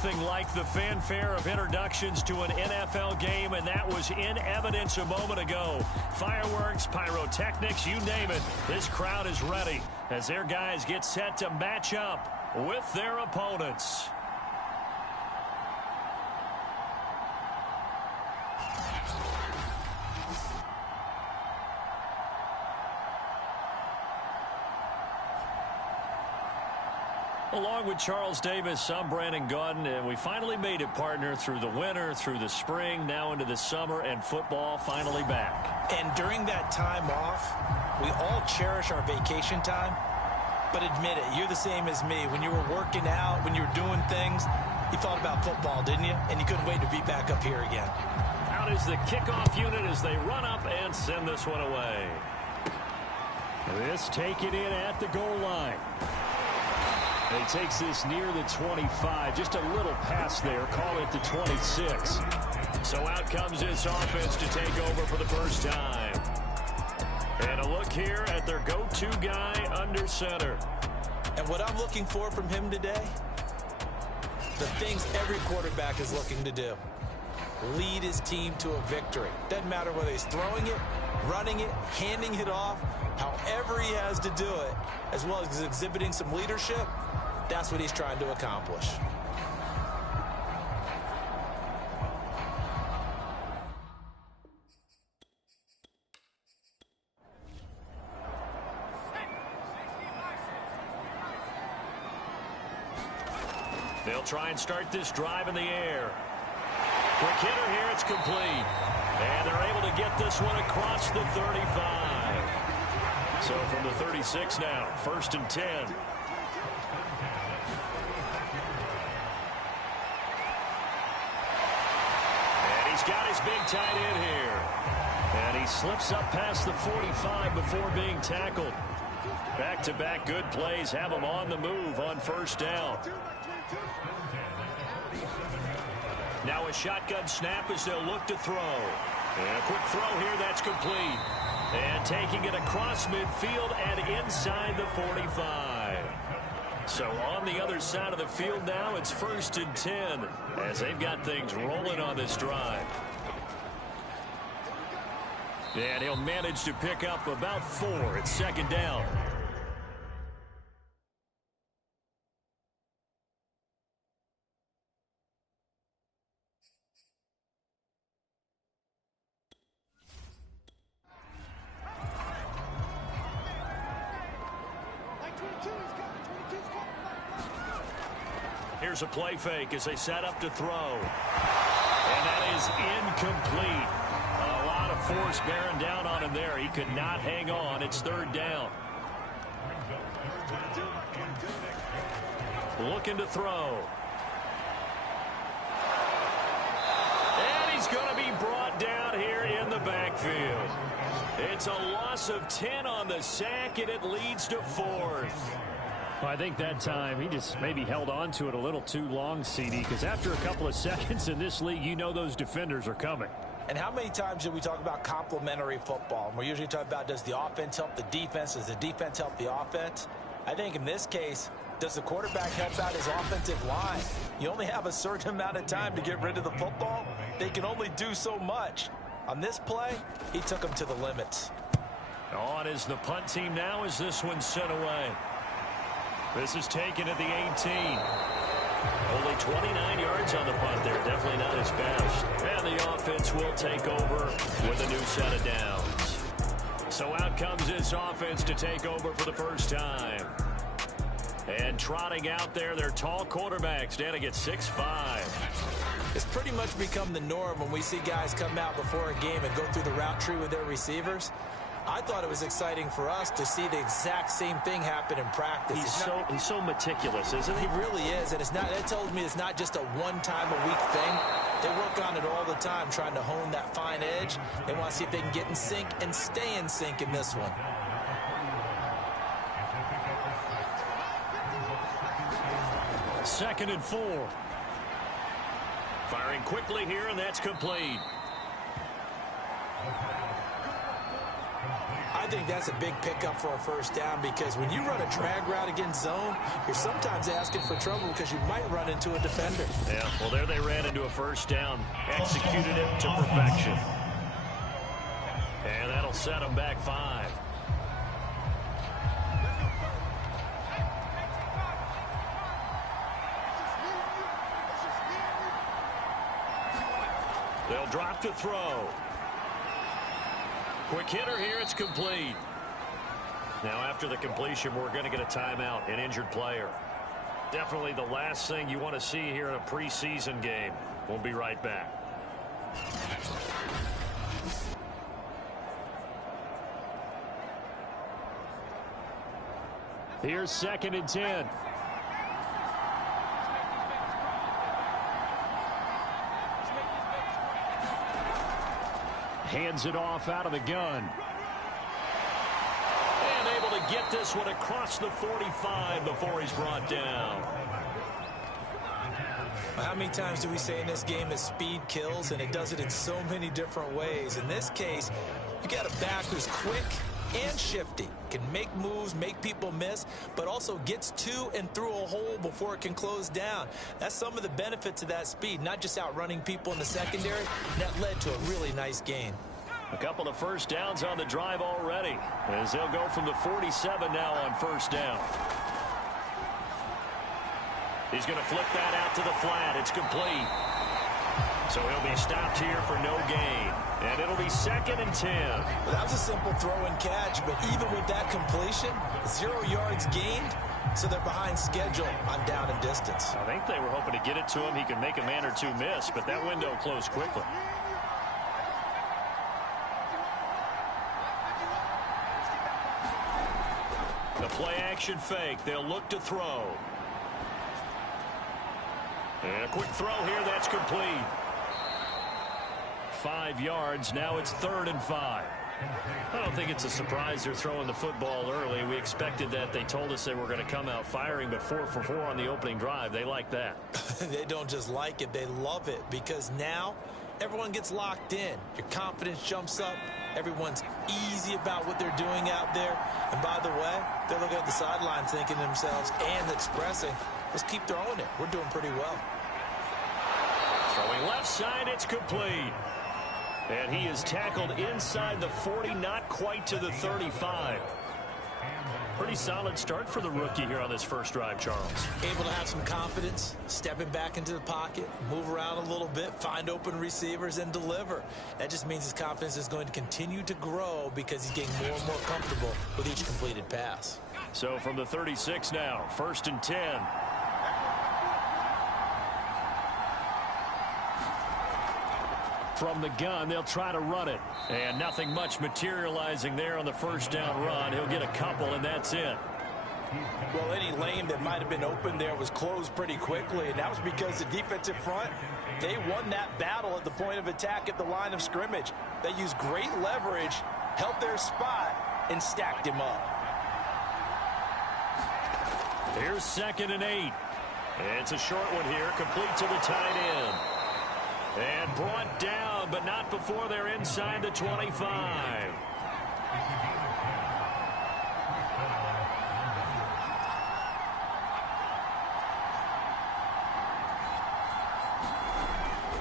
Nothing like the fanfare of introductions to an NFL game, and that was in evidence a moment ago. Fireworks, pyrotechnics, you name it. This crowd is ready as their guys get set to match up with their opponents. Along with Charles Davis, I'm Brandon Gaudin, and we finally made it, partner, through the winter, through the spring, now into the summer, and football finally back. And during that time off, we all cherish our vacation time. But admit it, you're the same as me. When you were working out, when you were doing things, you thought about football, didn't you? And you couldn't wait to be back up here again. Out is the kickoff unit as they run up and send this one away. This taken in at the goal line. And he takes this near the 25. Just a little pass there. Call it the 26. So out comes this offense to take over for the first time. And a look here at their go-to guy under center. And what I'm looking for from him today, the things every quarterback is looking to do. Lead his team to a victory. Doesn't matter whether he's throwing it, running it, handing it off, however he has to do it, as well as exhibiting some leadership. That's what he's trying to accomplish. They'll try and start this drive in the air. Quick hitter here, it's complete. And they're able to get this one across the 35. So from the 36 now, 1st and 10. And he's got his big tight end here. And he slips up past the 45 before being tackled. Back-to-back good plays have him on the move on 1st down. Now a shotgun snap as they'll look to throw. And a quick throw here, that's complete. And taking it across midfield and inside the 45. So on the other side of the field now, it's 1st and 10 as they've got things rolling on this drive. And he'll manage to pick up about 4 at 2nd down. Here's a play fake as they set up to throw. And that is incomplete. A lot of force bearing down on him there. He could not hang on. It's 3rd down. Looking to throw. And he's going to be brought down here in the backfield. It's a loss of 10 on the sack, and it leads to 4th. Well, I think that time he just maybe held on to it a little too long, CD, because after a couple of seconds in this league, you know those defenders are coming. And how many times do we talk about complementary football? We're usually talking about, does the offense help the defense? Does the defense help the offense? I think in this case, does the quarterback help out his offensive line? You only have a certain amount of time to get rid of the football. They can only do so much. On this play, he took them to the limits. On is the punt team now as this one's sent away. This is taken at the 18. Only 29 yards on the punt there. Definitely not his best. And the offense will take over with a new set of downs. So out comes this offense to take over for the first time. And trotting out there, their tall quarterbacks standing at 6'5". It's pretty much become the norm when we see guys come out before a game and go through the route tree with their receivers. I thought it was exciting for us to see the exact same thing happen in practice. He's so meticulous, isn't he? He really is, and that tells me it's not just a one-time-a-week thing. They work on it all the time, trying to hone that fine edge. They want to see if they can get in sync and stay in sync in this one. Second and 4. Firing quickly here, and that's complete. I think that's a big pickup for a first down because when you run a drag route against zone, you're sometimes asking for trouble because you might run into a defender. Yeah, well, there they ran into a first down. Executed it to perfection. And that'll set them back 5. They'll drop to throw. Quick hitter here, it's complete. Now after the completion, we're going to get a timeout, an injured player. Definitely the last thing you want to see here in a preseason game. We'll be right back. Here's 2nd and 10. Hands it off out of the gun. And able to get this one across the 45 before he's brought down. How many times do we say in this game that speed kills, and it does it in so many different ways? In this case, you got a back who's quick and shifty, can make moves, make people miss, but also gets to and through a hole before it can close down. That's some of the benefits of that speed, not just outrunning people in the secondary. That led to a really nice gain. A couple of first downs on the drive already, as they'll go from the 47 now on first down. He's going to flip that out to the flat. It's complete. So he'll be stopped here for no gain. And it'll be 2nd and 10. Well, that was a simple throw and catch, but even with that completion, 0 yards gained, so they're behind schedule on down and distance. I think they were hoping to get it to him. He could make a man or two miss, but that window closed quickly. The play action fake. They'll look to throw. And a quick throw here. That's complete. 5 yards. Now it's 3rd and 5. I don't think it's a surprise they're throwing the football early. We expected that. They told us they were going to come out firing, but 4 for 4 on the opening drive. They like that. They don't just like it. They love it because now everyone gets locked in. Your confidence jumps up. Everyone's easy about what they're doing out there. And by the way, they're looking at the sideline thinking to themselves and expressing, let's keep throwing it. We're doing pretty well. Throwing left side, it's complete. And he is tackled inside the 40, not quite to the 35. Pretty solid start for the rookie here on this first drive, Charles. Able to have some confidence, stepping back into the pocket, move around a little bit, find open receivers, and deliver. That just means his confidence is going to continue to grow because he's getting more and more comfortable with each completed pass. So from the 36 now, 1st and 10. From the gun, they'll try to run it. And nothing much materializing there on the first down run. He'll get a couple, and that's it. Well, any lane that might have been open there was closed pretty quickly, and that was because the defensive front, they won that battle at the point of attack at the line of scrimmage. They used great leverage, held their spot, and stacked him up. Here's 2nd and 8. It's a short one here, complete to the tight end. And brought down, but not before they're inside the 25.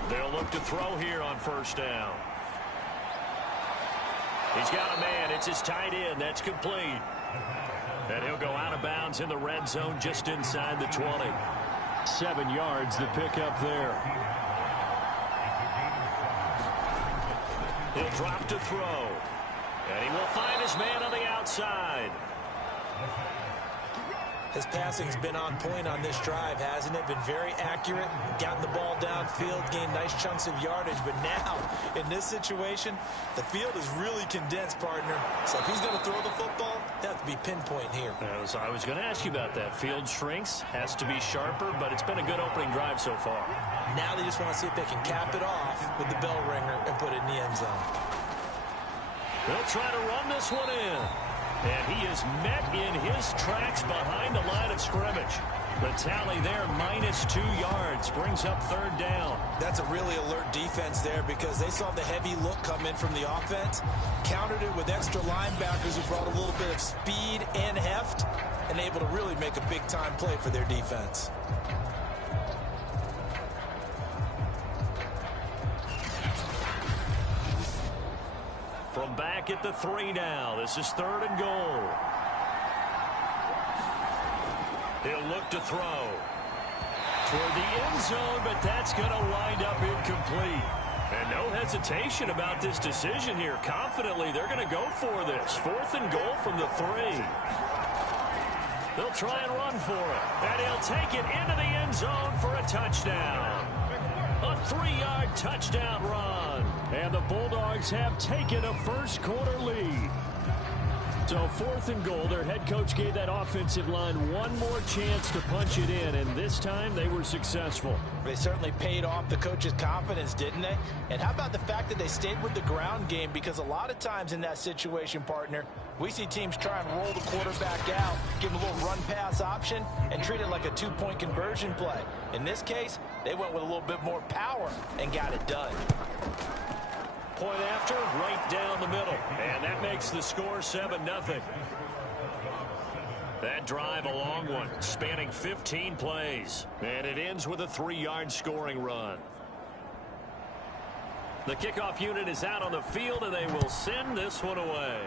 They'll look to throw here on first down. He's got a man. It's his tight end. That's complete. And he'll go out of bounds in the red zone just inside the 20. 7 yards, the pickup there. He'll drop to throw. And he will find his man on the outside. His passing's been on point on this drive, hasn't it? Been very accurate, gotten the ball downfield, gained nice chunks of yardage. But now, in this situation, the field is really condensed, partner. So if he's going to throw the football, that has to be pinpoint here. I was going to ask you about that. Field shrinks, has to be sharper, but it's been a good opening drive so far. Now they just want to see if they can cap it off with the bell ringer and put it in the end zone. They'll try to run this one in. And he is met in his tracks behind the line of scrimmage. The tally there, -2 yards, brings up 3rd down. That's a really alert defense there because they saw the heavy look come in from the offense, countered it with extra linebackers who brought a little bit of speed and heft, and able to really make a big-time play for their defense. From back at the 3 now, this is 3rd and goal. He'll look to throw toward the end zone, but that's going to wind up incomplete. And no hesitation about this decision here. Confidently, they're going to go for this. 4th and goal from the 3. They'll try and run for it. And he'll take it into the end zone for a touchdown. A 3-yard touchdown run. And the Bulldogs have taken a first-quarter lead. So 4th and goal, their head coach gave that offensive line one more chance to punch it in, and this time they were successful. They certainly paid off the coach's confidence, didn't they? And how about the fact that they stayed with the ground game? Because a lot of times in that situation, partner, we see teams try and roll the quarterback out, give him a little run-pass option, and treat it like a 2-point conversion play. In this case, they went with a little bit more power and got it done. Point after, right down the middle. And that makes the score 7-0. That drive a long one, spanning 15 plays. And it ends with a 3-yard scoring run. The kickoff unit is out on the field, and they will send this one away.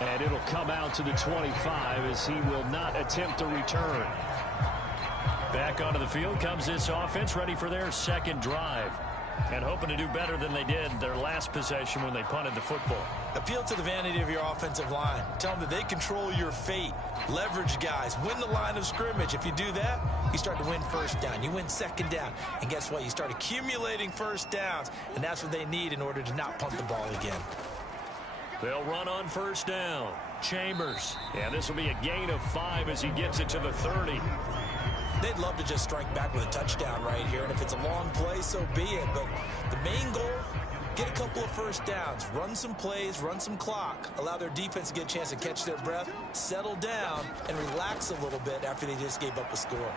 And it'll come out to the 25 as he will not attempt to return. Back onto the field comes this offense, ready for their 2nd drive. And hoping to do better than they did their last possession when they punted the football. Appeal to the vanity of your offensive line. Tell them that they control your fate. Leverage guys. Win the line of scrimmage. If you do that, you start to win 1st down. You win 2nd down. And guess what? You start accumulating 1st downs. And that's what they need in order to not punt the ball again. They'll run on 1st down. Chambers. And this will be a gain of 5 as he gets it to the 30. They'd love to just strike back with a touchdown right here, and if it's a long play, so be it. But the main goal, get a couple of 1st downs, run some plays, run some clock, allow their defense to get a chance to catch their breath, settle down, and relax a little bit after they just gave up a score.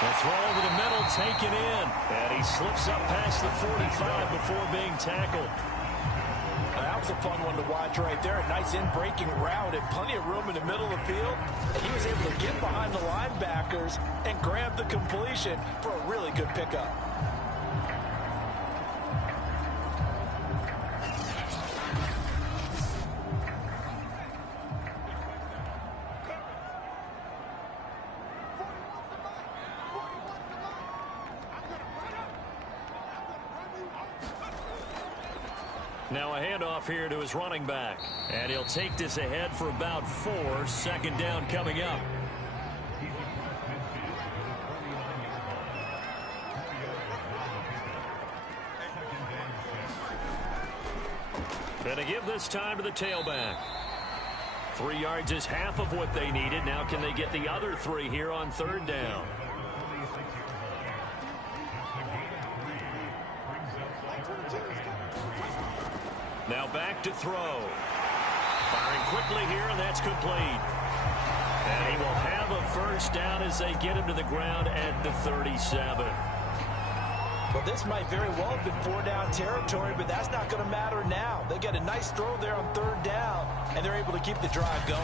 The throw over the middle, taken in, and he slips up past the 45 before being tackled. That was a fun one to watch right there. A nice in-breaking route and plenty of room in the middle of the field. And he was able to get behind the linebackers and grab the completion for a really good pickup. Now a handoff here to his running back. And he'll take this ahead for about 4. 2nd down coming up. Gonna give this time to the tailback. 3 yards is half of what they needed. Now can they get the other 3 here on 3rd down? Now back to throw. Firing quickly here, and that's complete. And he will have a 1st down as they get him to the ground at the 37. Well, this might very well have been 4-down territory, but that's not going to matter now. They get a nice throw there on 3rd down, and they're able to keep the drive going.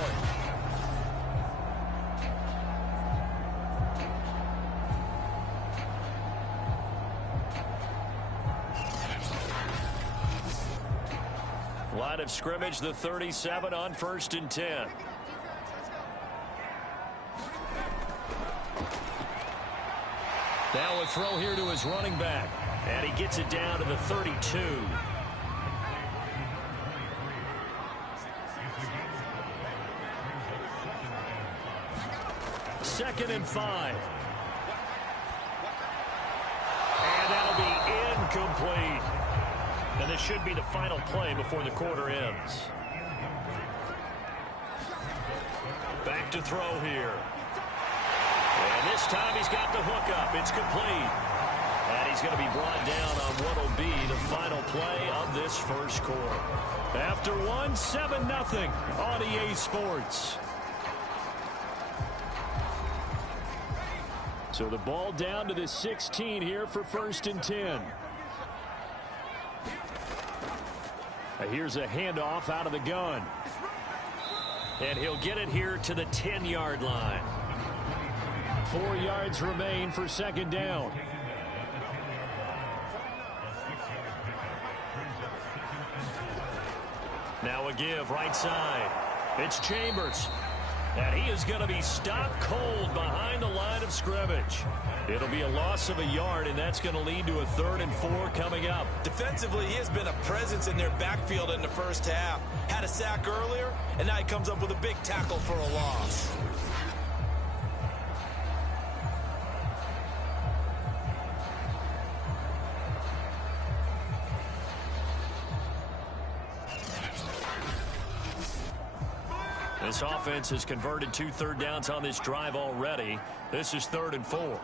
Line of scrimmage, the 37 on 1st and 10. Now a throw here to his running back. And he gets it down to the 32. Second and 5. And that'll be incomplete. And this should be the final play before the quarter ends. Back to throw here. And this time he's got the hook up. It's complete. And he's going to be brought down on what will be the final play of this first quarter. After one, 7-0 on EA Sports. So the ball down to the 16 here for 1st and 10. Here's a handoff out of the gun. And he'll get it here to the 10-yard line. 4 yards remain for 2nd down. Now a give right side. It's Chambers. And he is going to be stopped cold behind the line of scrimmage. It'll be a loss of a yard, and that's going to lead to a 3rd and 4 coming up. Defensively, he has been a presence in their backfield in the first half. Had a sack earlier, and now he comes up with a big tackle for a loss. This offense has converted 2 third downs on this drive already. This is 3rd and 4.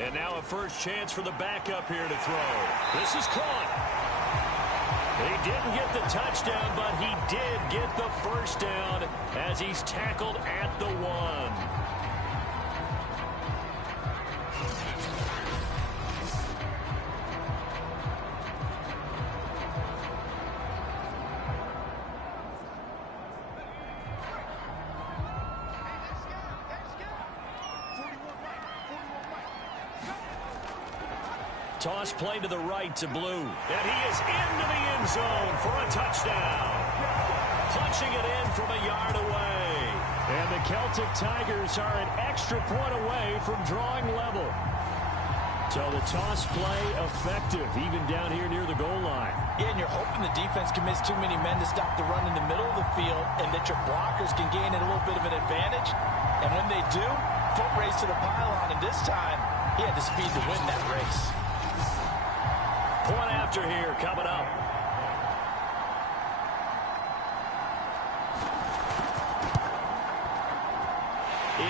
And now a first chance for the backup here to throw. This is caught. He didn't get the touchdown, but he did get the first down as he's tackled at the 1. Toss play to the right to Blue. And he is into the end zone for a touchdown. Punching it in from a yard away. And the Celtic Tigers are an extra point away from drawing level. So the toss play effective, even down here near the goal line. Yeah, and you're hoping the defense commits too many men to stop the run in the middle of the field and that your blockers can gain a little bit of an advantage. And when they do, foot race to the pylon. And this time, he had the speed to win that race. Point after here coming up.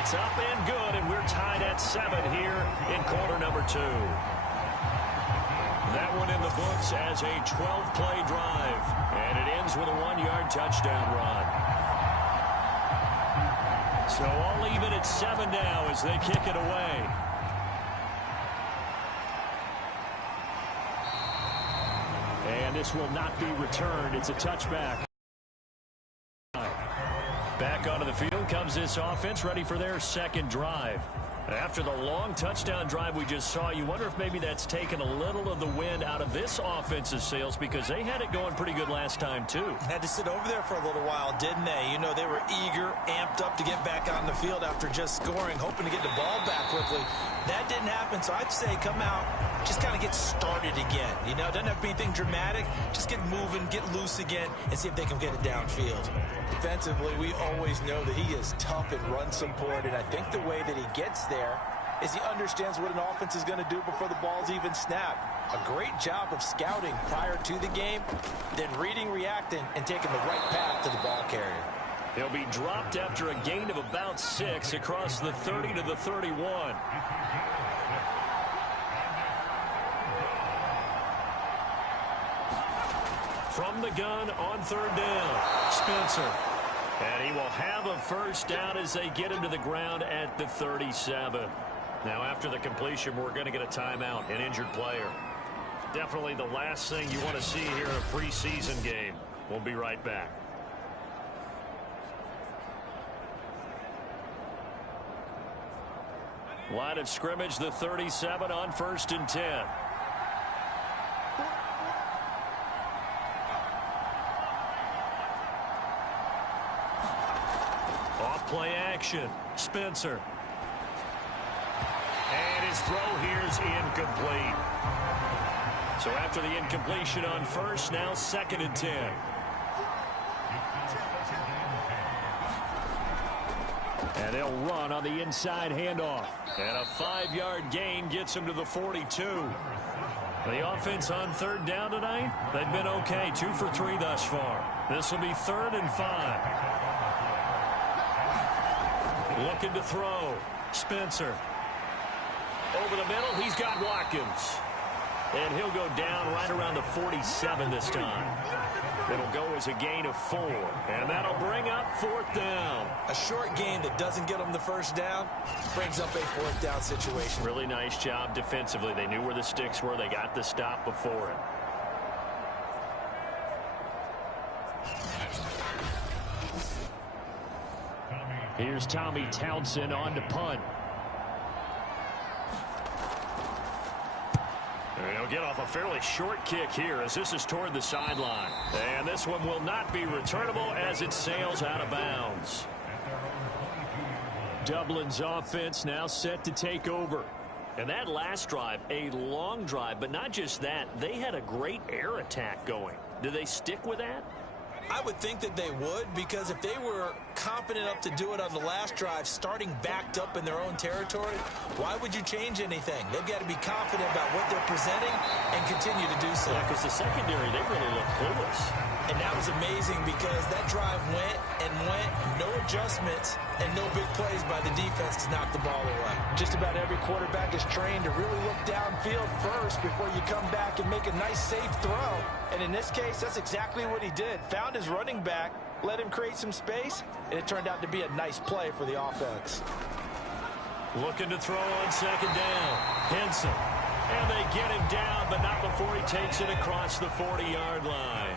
It's up and good, and we're tied at 7 here in quarter number 2. That one in the books as a 12-play drive, and it ends with a 1-yard touchdown run. So all even at 7 now as they kick it away. And this will not be returned. It's a touchback. Back onto the field comes this offense, ready for their 2nd drive. After the long touchdown drive we just saw, you wonder if maybe that's taken a little of the wind out of this offense's sails because they had it going pretty good last time, too. Had to sit over there for a little while, didn't they? You know, they were eager, amped up to get back on the field after just scoring, hoping to get the ball back quickly. That didn't happen, so I'd say come out, just kind of get started again. You know, doesn't have to be anything dramatic. Just get moving, get loose again, and see if they can get it downfield. Defensively, we always know that he is tough and run support, and I think the way that he gets there is he understands what an offense is going to do before the ball's even snapped. A great job of scouting prior to the game, then reading, reacting, and taking the right path to the ball carrier. He'll be dropped after a gain of about 6 across the 30 to the 31. From the gun on 3rd down, Spencer. And he will have a first down as they get him to the ground at the 37. Now, after the completion, we're going to get a timeout, an injured player. Definitely the last thing you want to see here in a preseason game. We'll be right back. Line of scrimmage, the 37 on 1st and 10. Off-play action. Spencer. And his throw here is incomplete. So after the incompletion on 1st, now 2nd and 10. And they'll run on the inside handoff. And a 5-yard gain gets him to the 42. The offense on 3rd down tonight, they've been okay. 2 for 3 thus far. This will be 3rd and 5. Looking to throw. Spencer. Over the middle, he's got Watkins. And he'll go down right around the 47 this time. It'll go as a gain of 4. And that'll bring up 4th down. A short gain that doesn't get them the first down brings up a 4th down situation. Really nice job defensively. They knew where the sticks were. They got the stop before it. Here's Tommy Townsend on to punt. And he'll get off a fairly short kick here as this is toward the sideline. And this one will not be returnable as it sails out of bounds. Dublin's offense now set to take over. And that last drive, a long drive, but not just that. They had a great air attack going. Do they stick with that? I would think that they would, because if they were competent enough to do it on the last drive, starting backed up in their own territory, why would you change anything? They've got to be confident about what they're presenting and continue to do so. Yeah, because the secondary, they really look clueless. And that was amazing because that drive went and went, no adjustments, and no big plays by the defense to knock the ball away. Just about every quarterback is trained to really look downfield first before you come back and make a nice, safe throw. And in this case, that's exactly what he did. Found his running back, let him create some space, and it turned out to be a nice play for the offense. Looking to throw on 2nd down. Henson. And they get him down, but not before he takes it across the 40-yard line.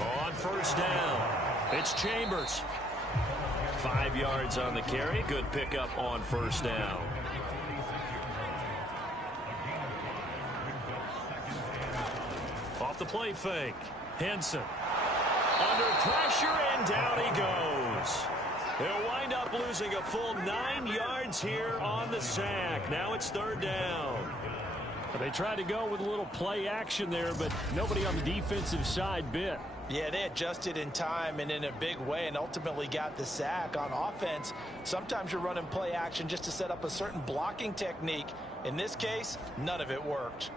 On 1st down, it's Chambers. 5 yards on the carry. Good pickup on 1st down. Off the play fake. Henson. Under pressure, and down he goes. He'll wind up losing a full 9 yards here on the sack. Now it's 3rd down. They tried to go with a little play action there, but nobody on the defensive side bit. Yeah, they adjusted in time and in a big way and ultimately got the sack. On offense, sometimes you're running play action just to set up a certain blocking technique. In this case, none of it worked.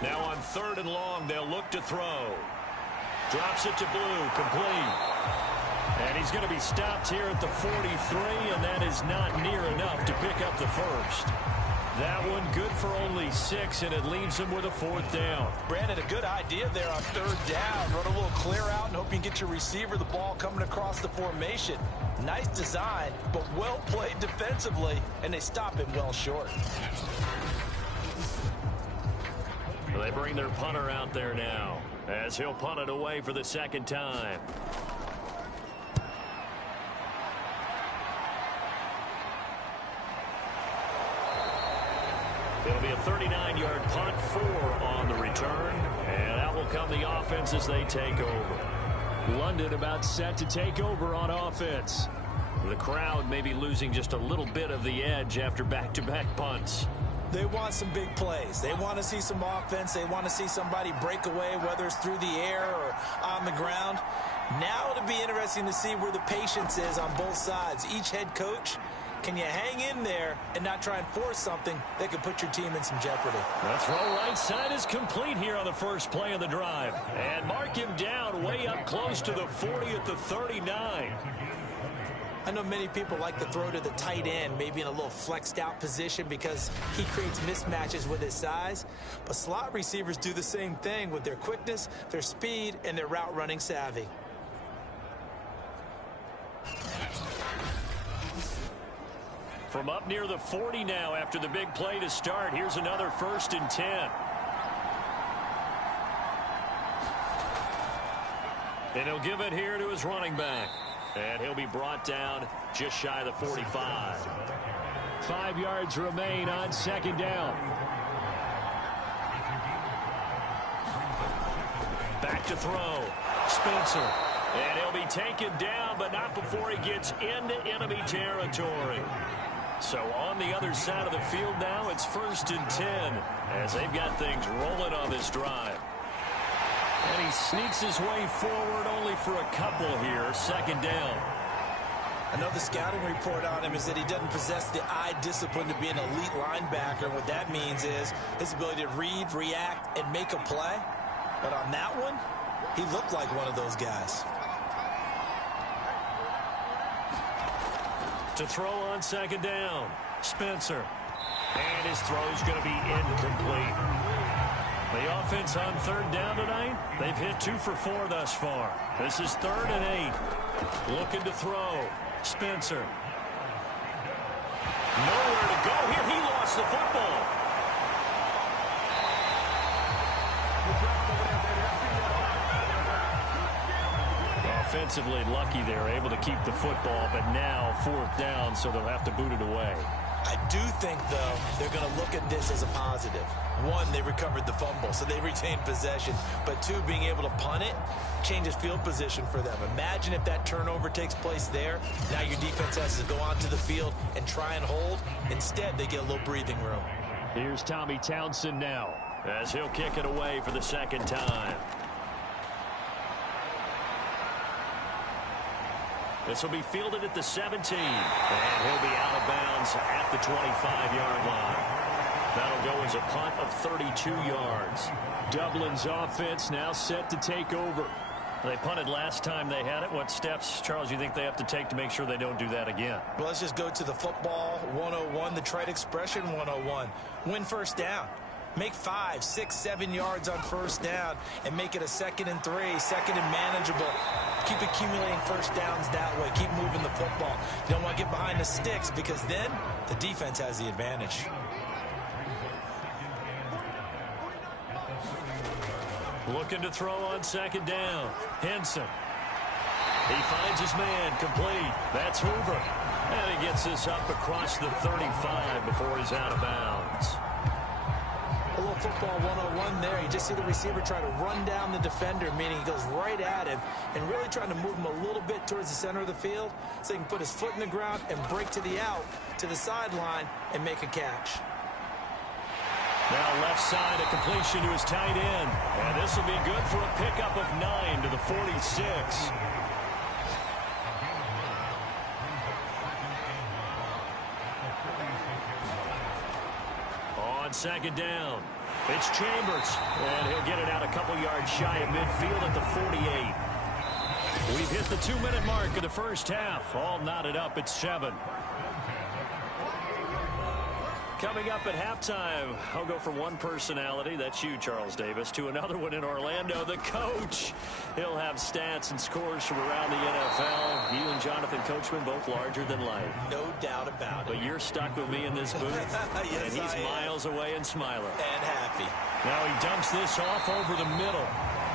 Now on 3rd and long, they'll look to throw. Drops it to Blue, complete. And he's going to be stopped here at the 43, and that is not near enough to pick up the first. That one good for only 6, and it leaves him with a 4th down. Brandon, a good idea there on 3rd down. Run a little clear out and hope you can get your receiver the ball coming across the formation. Nice design, but well played defensively, and they stop him well short. They bring their punter out there now as he'll punt it away for the 2nd time. It'll be a 39-yard punt, 4 on the return, and that will come the offense as they take over. London about set to take over on offense. The crowd may be losing just a little bit of the edge after back-to-back punts. They want some big plays. They want to see some offense. They want to see somebody break away, whether it's through the air or on the ground. Now it'll be interesting to see where the patience is on both sides. Each head coach, can you hang in there and not try and force something that could put your team in some jeopardy? The throw right side is complete here on the first play of the drive. And mark him down way up close to the 40 at the 39. I know many people like to throw to the tight end, maybe in a little flexed out position because he creates mismatches with his size. But slot receivers do the same thing with their quickness, their speed, and their route running savvy. From up near the 40 now after the big play to start, here's another 1st and 10. And he'll give it here to his running back. And he'll be brought down just shy of the 45. 5 yards remain on 2nd down. Back to throw. Spencer. And he'll be taken down, but not before he gets into enemy territory. So on the other side of the field now, it's 1st and 10 as they've got things rolling on this drive. And he sneaks his way forward only for a couple here. 2nd down. I know the scouting report on him is that he doesn't possess the eye discipline to be an elite linebacker. What that means is his ability to read, react, and make a play. But on that one, he looked like one of those guys. To throw on second down, Spencer. And his throw is going to be incomplete. The offense on third down tonight, they've hit 2 for 4 thus far. This is 3rd and 8. Looking to throw. Spencer. Nowhere to go here. He lost the football. Offensively lucky they're able to keep the football, but now 4th down, so they'll have to boot it away. I do think, though, they're going to look at this as a positive. 1, they recovered the fumble, so they retained possession. But 2, being able to punt it changes field position for them. Imagine if that turnover takes place there. Now your defense has to go onto the field and try and hold. Instead, they get a little breathing room. Here's Tommy Townsend now, as he'll kick it away for the 2nd time. This will be fielded at the 17, and he'll be out of bounds at the 25-yard line. That'll go as a punt of 32 yards. Dublin's offense now set to take over. They punted last time they had it. What steps, Charles, you think they have to take to make sure they don't do that again? Well, let's just go to the football 101, the trite expression 101. Win first down. Make 5, 6, 7 yards on first down and make it a 2nd and 3, 2nd and manageable. Keep accumulating first downs that way. Keep moving the football. You don't want to get behind the sticks because then the defense has the advantage. Looking to throw on 2nd down. Henson. He finds his man complete. That's Hoover. And he gets this up across the 35 before he's out of bounds. A little football 101 there. You just see the receiver try to run down the defender, meaning he goes right at him and really trying to move him a little bit towards the center of the field so he can put his foot in the ground and break to the out, to the sideline, and make a catch. Now left side, a completion to his tight end. And this will be good for a pickup of 9 to the 46. On 2nd down, it's Chambers. And he'll get it out a couple yards shy of midfield at the 48. We've hit the 2-minute mark of the first half. All knotted up at 7. Coming up at halftime, I'll go from one personality, that's you, Charles Davis, to another one in Orlando, the coach. He'll have stats and scores from around the NFL. You and Jonathan Coachman, both larger than life. No doubt about it. But you're stuck with me in this booth. Yes, and he's miles away and smiling. And happy. Now he dumps this off over the middle.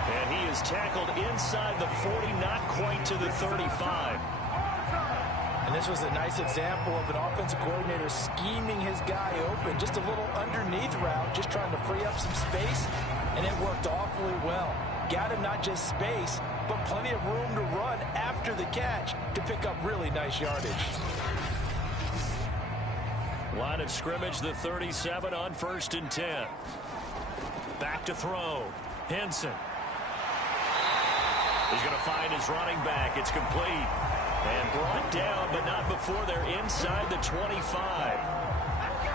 And he is tackled inside the 40, not quite to the 35. And this was a nice example of an offensive coordinator scheming his guy open. Just a little underneath route, just trying to free up some space, and it worked awfully well. Got him not just space, but plenty of room to run after the catch to pick up really nice yardage. Line of scrimmage, the 37 on 1st and 10. Back to throw. Henson. He's going to find his running back. It's complete. And brought down, but not before they're inside the 25.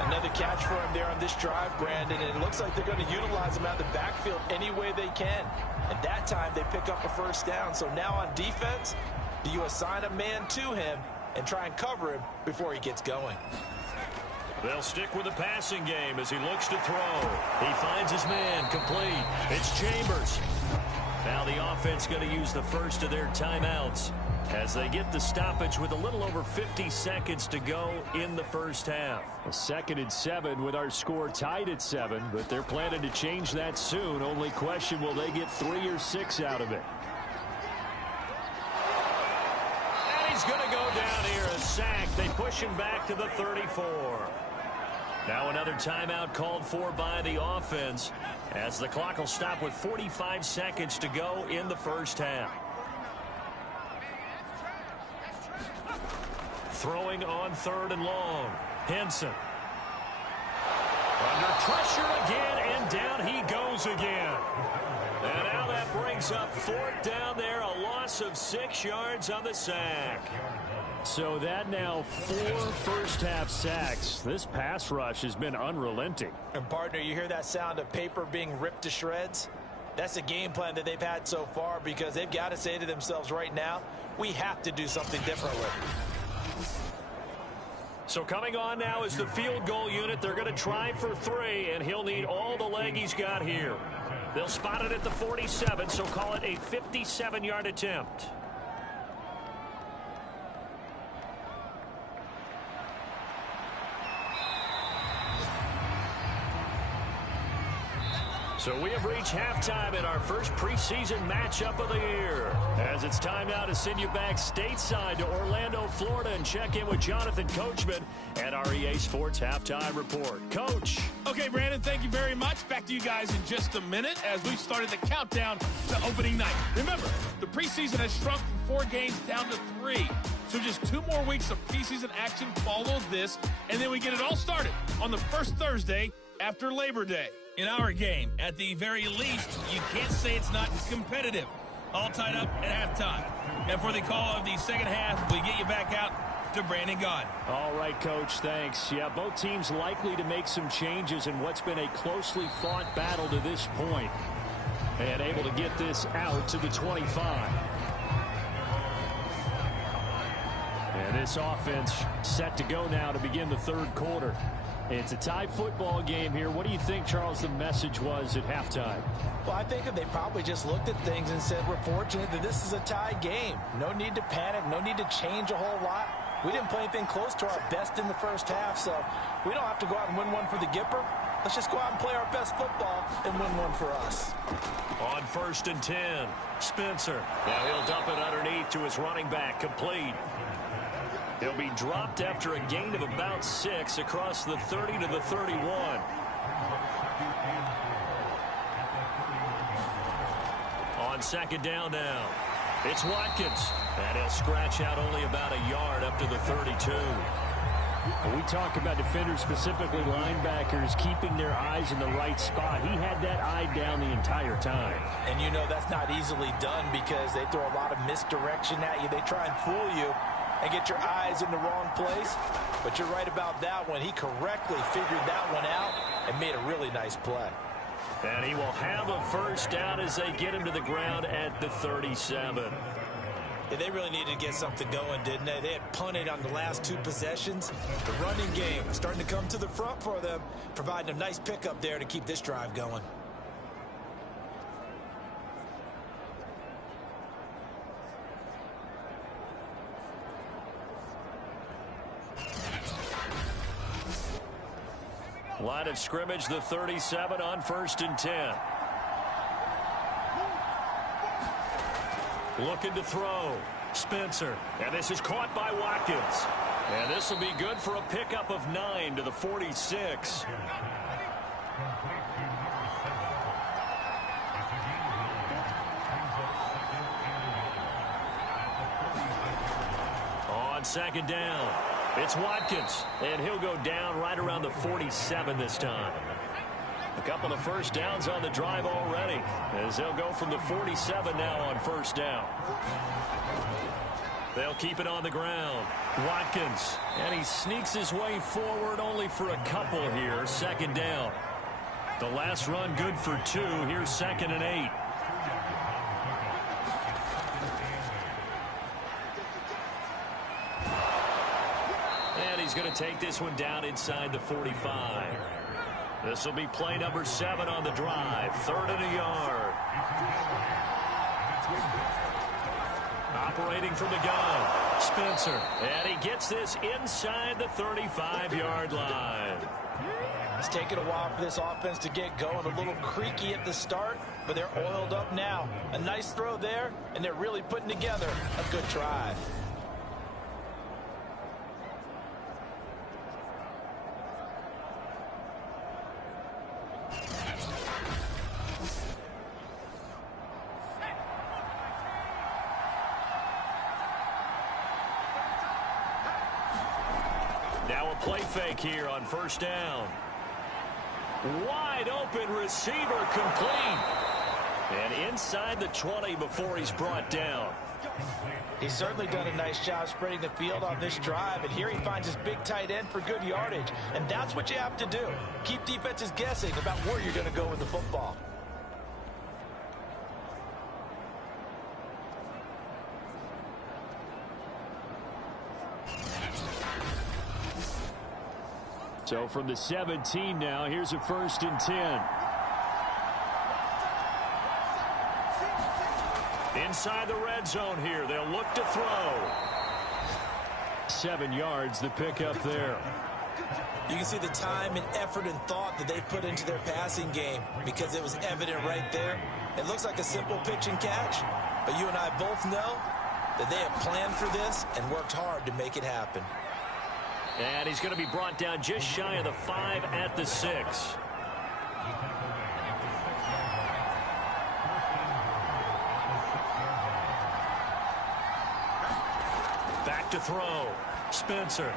Another catch for him there on this drive, Brandon, and it looks like they're going to utilize him out of the backfield any way they can. And that time they pick up a first down. So now on defense, do you assign a man to him and try and cover him before he gets going? They'll stick with the passing game as he looks to throw. He finds his man complete. It's Chambers. Now the offense going to use the first of their timeouts as they get the stoppage with a little over 50 seconds to go in the first half. A 2nd and 7 with our score tied at 7, but they're planning to change that soon. Only question, will they get 3 or 6 out of it? And he's going to go down here, a sack. They push him back to the 34. Now another timeout called for by the offense as the clock will stop with 45 seconds to go in the first half. Throwing on 3rd and long. Henson. Under pressure again, and down he goes again. And now that brings up fourth down there, a loss of 6 yards on the sack. So that now 4 first-half sacks. This pass rush has been unrelenting. And, partner, you hear that sound of paper being ripped to shreds? That's a game plan that they've had so far because they've got to say to themselves right now, we have to do something differently. So coming on now is the field goal unit. They're going to try for 3, and he'll need all the leg he's got here. They'll spot it at the 47, so call it a 57-yard attempt. So we have reached halftime in our first preseason matchup of the year. As it's time now to send you back stateside to Orlando, Florida, and check in with Jonathan Coachman at our EA Sports Halftime Report. Coach. Okay, Brandon, thank you very much. Back to you guys in just a minute as we've started the countdown to opening night. Remember, the preseason has shrunk from 4 games down to 3. So just 2 more weeks of preseason action follows this, and then we get it all started on the first Thursday after Labor Day. In our game, at the very least, you can't say it's not competitive. All tied up at halftime. And for the call of the second half, we get you back out to Brandon Gaud. All right, Coach, thanks. Yeah, both teams likely to make some changes in what's been a closely fought battle to this point. And able to get this out to the 25. And this offense set to go now to begin the third quarter. It's a tie football game here. What do you think, Charles, the message was at halftime? Well, I think that they probably just looked at things and said, we're fortunate that this is a tie game. No need to panic. No need to change a whole lot. We didn't play anything close to our best in the first half, so we don't have to go out and win one for the Gipper. Let's just go out and play our best football and win one for us. On 1st and 10, Spencer. Now he'll dump it underneath to his running back, complete. He'll be dropped after a gain of about 6 across the 30 to the 31. On 2nd down now, it's Watkins. And he'll scratch out only about a yard up to the 32. When we talk about defenders, specifically linebackers, keeping their eyes in the right spot, he had that eye down the entire time. And you know that's not easily done because they throw a lot of misdirection at you. They try and fool you and get your eyes in the wrong place. But you're right about that one. He correctly figured that one out and made a really nice play. And he will have a first down as they get him to the ground at the 37. Yeah, they really needed to get something going, didn't they? They had punted on the last 2 possessions. The running game starting to come to the front for them, providing a nice pickup there to keep this drive going. Line of scrimmage, the 37 on 1st and 10. Looking to throw. Spencer. And this is caught by Watkins. And this will be good for a pickup of 9 to the 46. On 2nd down, it's Watkins. And he'll go down right around the 47 this time. A couple of first downs on the drive already, as they'll go from the 47 now on 1st down. They'll keep it on the ground. Watkins, and he sneaks his way forward only for a couple here. 2nd down. The last run good for 2. Here's 2nd and 8. And he's going to take this one down inside the 45. This will be play number 7 on the drive. 3rd and a yard. Operating from the gun, Spencer. And he gets this inside the 35-yard line. It's taken a while for this offense to get going. A little creaky at the start, but they're oiled up now. A nice throw there, and they're really putting together a good drive. Now a play fake here on 1st down. Wide open receiver complete. And inside the 20 before he's brought down. He's certainly done a nice job spreading the field on this drive, and here he finds his big tight end for good yardage. And that's what you have to do. Keep defenses guessing about where you're going to go with the football. So from the 17 now, here's a 1st and 10. Inside the red zone here. They'll look to throw. 7 yards, the pickup there. You can see the time and effort and thought that they've put into their passing game because it was evident right there. It looks like a simple pitch and catch, but you and I both know that they have planned for this and worked hard to make it happen. And he's going to be brought down just shy of the 5 at the 6. Back to throw. Spencer.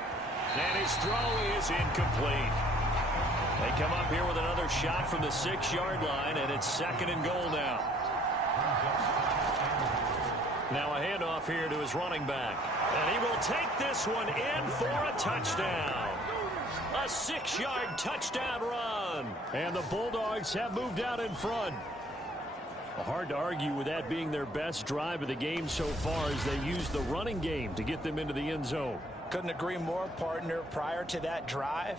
And his throw is incomplete. They come up here with another shot from the 6-yard line, and it's 2nd and goal now. Now a handoff here to his running back. And he will take this one in for a touchdown. A 6-yard touchdown run. And the Bulldogs have moved out in front. Hard to argue with that being their best drive of the game so far as they use the running game to get them into the end zone. Couldn't agree more, partner. Prior to that drive,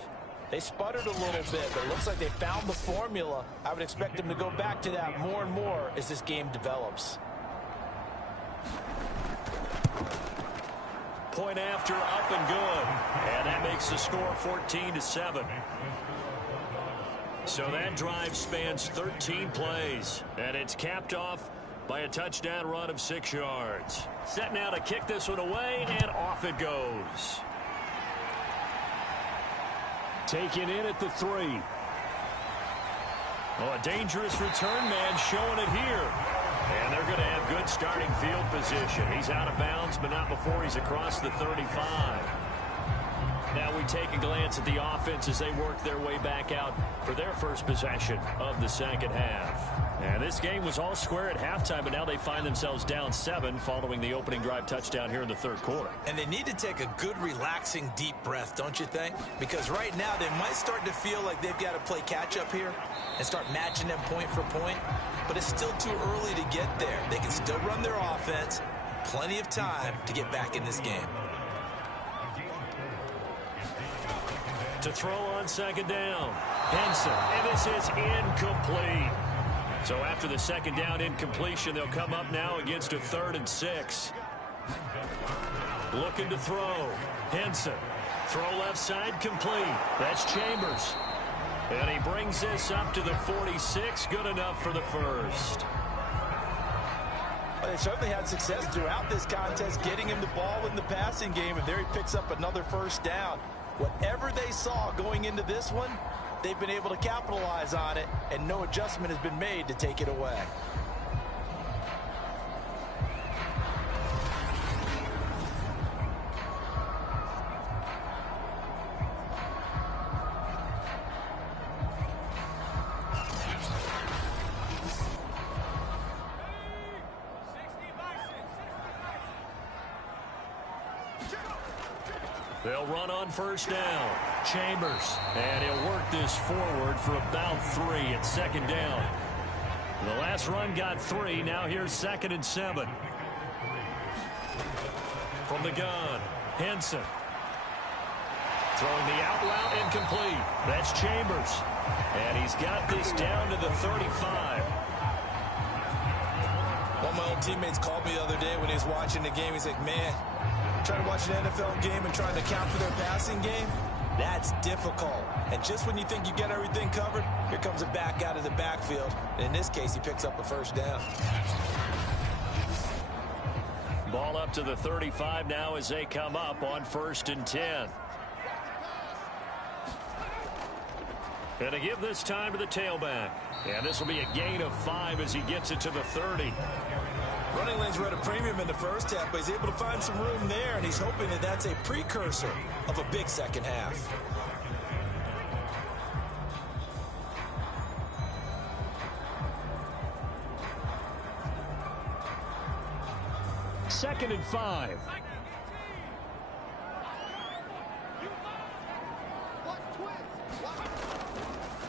they sputtered a little bit, but it looks like they found the formula. I would expect them to go back to that more and more as this game develops. Point after, up and good. And that makes the score 14-7. So that drive spans 13 plays. And it's capped off by a touchdown run of 6 yards. Set now to kick this one away, and off it goes. Taken in at the 3. Oh, a dangerous return man showing it here. And they're going to have good starting field position. He's out of bounds, but not before he's across the 35. Now we take a glance at the offense as they work their way back out for their first possession of the second half. And this game was all square at halftime, but now they find themselves down 7 following the opening drive touchdown here in the third quarter. And they need to take a good, relaxing, deep breath, don't you think? Because right now they might start to feel like they've got to play catch-up here and start matching them point for point. But it's still too early to get there. They can still run their offense. Plenty of time to get back in this game. To throw on second down. Henson, and this is incomplete. So after the second down incompletion, they'll come up now against a 3rd and 6. Looking to throw. Henson. Throw left side complete. That's Chambers. And he brings this up to the 46. Good enough for the first. Well, they certainly had success throughout this contest getting him the ball in the passing game, and there he picks up another first down. Whatever they saw going into this one, they've been able to capitalize on it, and no adjustment has been made to take it away. They'll run on first down. Chambers. And he'll work this forward for about 3 at second down. The last run got 3. Now here's 2nd and 7. From the gun, Henson. Throwing the out route incomplete. That's Chambers. And he's got this down to the 35. One of my old teammates called me the other day when he was watching the game. He's like, man, trying to watch an NFL game and trying to account for their passing game, that's difficult. And just when you think you get everything covered, here comes a back out of the backfield. And in this case, he picks up a first down. Ball up to the 35 now as they come up on 1st and 10. And to give this time to the tailback. And this will be a gain of 5 as he gets it to the 30. Running lanes were at a premium in the first half, but he's able to find some room there, and he's hoping that that's a precursor of a big second half. 2nd and 5.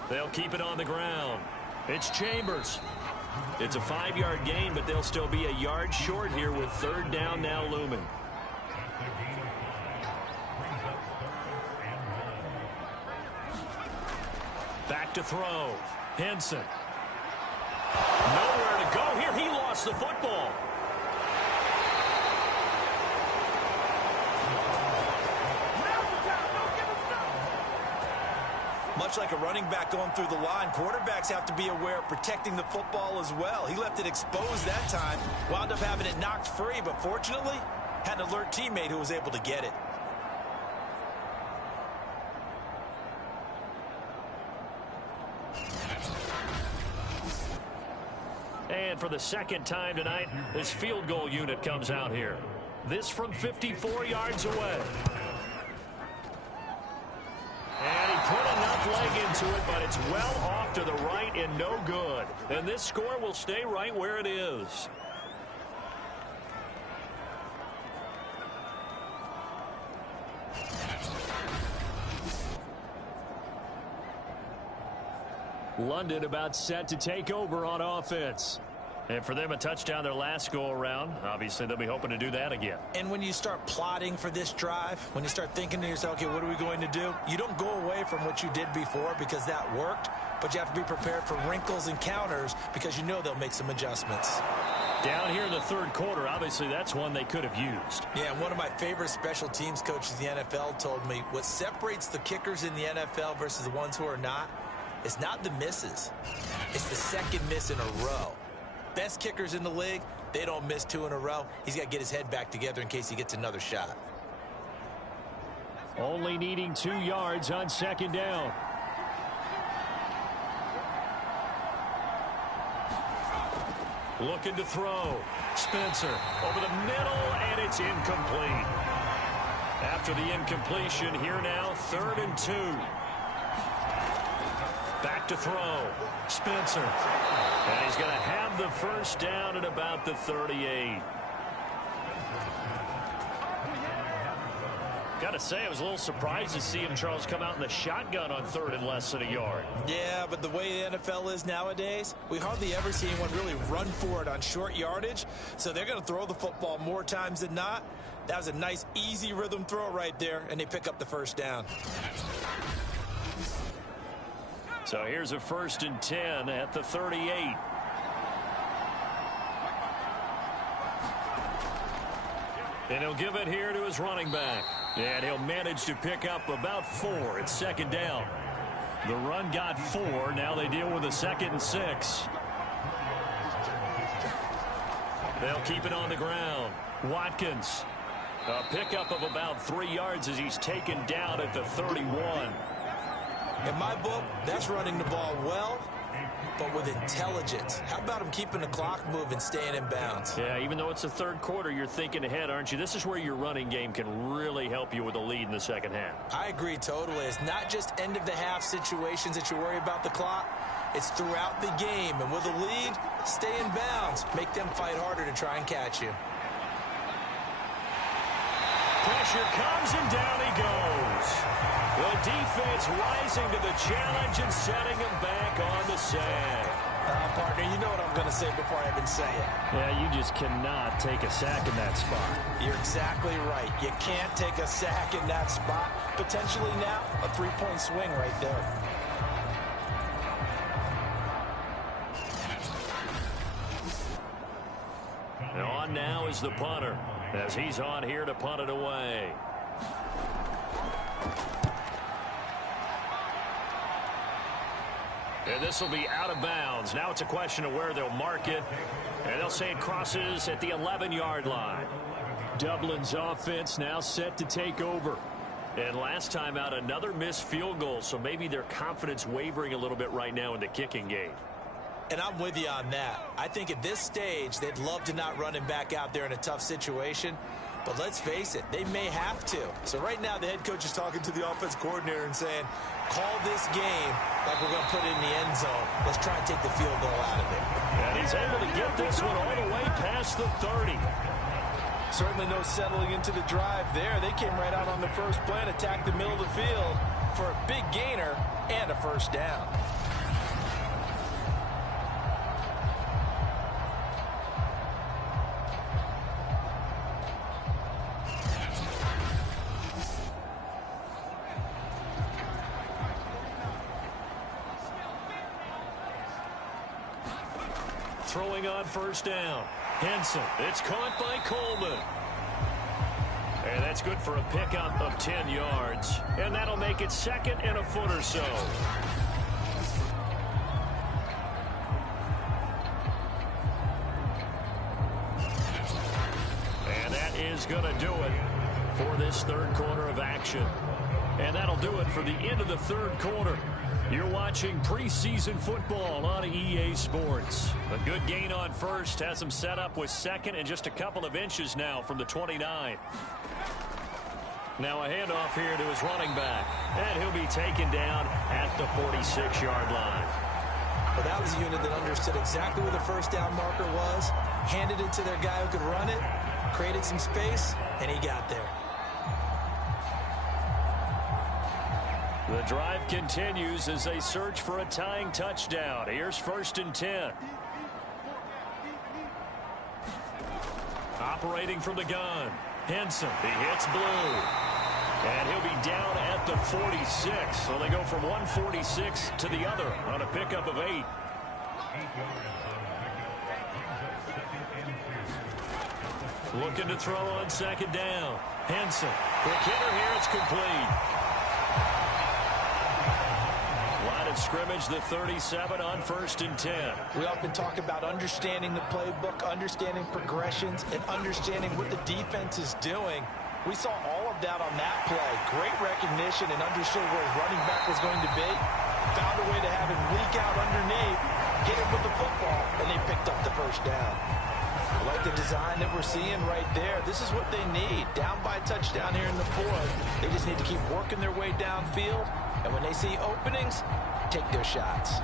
They'll keep it on the ground. It's Chambers. It's a 5-yard gain, but they'll still be a yard short here with 3rd down now looming. Back to throw. Henson. Nowhere to go here. He lost the football. Much like a running back going through the line, quarterbacks have to be aware of protecting the football as well. He left it exposed that time, wound up having it knocked free, but fortunately, had an alert teammate who was able to get it. And for the 2nd time tonight, this field goal unit comes out here. This from 54 yards away. And he put enough leg into it, but it's well off to the right and no good. And this score will stay right where it is. London about set to take over on offense. And for them, a touchdown their last go-around. Obviously, they'll be hoping to do that again. And when you start plotting for this drive, when you start thinking to yourself, okay, what are we going to do? You don't go away from what you did before because that worked, but you have to be prepared for wrinkles and counters because you know they'll make some adjustments. Down here in the 3rd quarter, obviously, that's one they could have used. Yeah, and one of my favorite special teams coaches in the NFL told me what separates the kickers in the NFL versus the ones who are not, it's not the misses. It's the 2nd miss in a row. Best kickers in the league, they don't miss 2 in a row. He's got to get his head back together in case he gets another shot. Only needing 2 yards on 2nd down. Looking to throw. Spencer over the middle, and it's incomplete. After the incompletion, here now, 3rd and 2. Back to throw. Spencer. And he's going to have the 1st down at about the 38. Got to say, I was a little surprised to see him, Charles, come out in the shotgun on 3rd and less than a yard. Yeah, but the way the NFL is nowadays, we hardly ever see anyone really run for it on short yardage. So they're going to throw the football more times than not. That was a nice, easy rhythm throw right there, and they pick up the 1st down. So here's a 1st and 10 at the 38. And he'll give it here to his running back. And he'll manage to pick up about 4. It's 2nd down. The run got 4. Now they deal with a 2nd and 6. They'll keep it on the ground. Watkins. A pickup of about 3 yards as he's taken down at the 31. In my book, that's running the ball well, but with intelligence. How about him keeping the clock moving, staying in bounds? Yeah, even though it's the 3rd quarter, you're thinking ahead, aren't you? This is where your running game can really help you with a lead in the 2nd half. I agree totally. It's not just end-of-the-half situations that you worry about the clock. It's throughout the game. And with a lead, stay in bounds. Make them fight harder to try and catch you. Pressure comes, and down he goes. The defense rising to the challenge and setting him back on the sag. Partner, you know what I'm going to say before I even say it. Yeah, you just cannot take a sack in that spot. You're exactly right. You can't take a sack in that spot. Potentially now, a 3-point swing right there. And on now is the punter, as he's on here to punt it away. And this will be out of bounds. Now it's a question of where they'll mark it. And they'll say it crosses at the 11-yard line. Dublin's offense now set to take over. And last time out, another missed field goal. So maybe their confidence wavering a little bit right now in the kicking game. And I'm with you on that. I think at this stage, they'd love to not run him back out there in a tough situation. But let's face it, they may have to. So right now, the head coach is talking to the offense coordinator and saying, call this game like we're going to put it in the end zone. Let's try and take the field goal out of it. And he's able to get this one all the way past the 30. Certainly no settling into the drive there. They came right out on the first play and attacked the middle of the field for a big gainer and a first down. Throwing on first down. Henson. It's caught by Coleman. And that's good for a pickup of 10 yards. And that'll make it second and a foot or so. And that is going to do it for this third quarter of action. And that'll do it for the end of the third quarter. You're watching preseason football on EA Sports. A good gain on first has him set up with second and just a couple of inches now from the 29. Now a handoff here to his running back. And he'll be taken down at the 46-yard line. Well, that was a unit that understood exactly where the first down marker was, handed it to their guy who could run it, created some space, and he got there. The drive continues as they search for a tying touchdown. Here's first and 10. Operating from the gun. Henson, he hits blue. And he'll be down at the 46. So they go from 146 to the other on a pickup of 8. Looking to throw on second down. Henson, quick hitter here, it's complete. Line of scrimmage, the 37 on first and 10. We often talk about understanding the playbook, understanding progressions, and understanding what the defense is doing. We saw all of that on that play. Great recognition and understood where his running back was going to be. Found a way to have him leak out underneath, hit him with the football, and they picked up the first down. I like the design that we're seeing right there. This is what they need. Down by a touchdown here in the fourth. They just need to keep working their way downfield. And when they see openings, take their shots.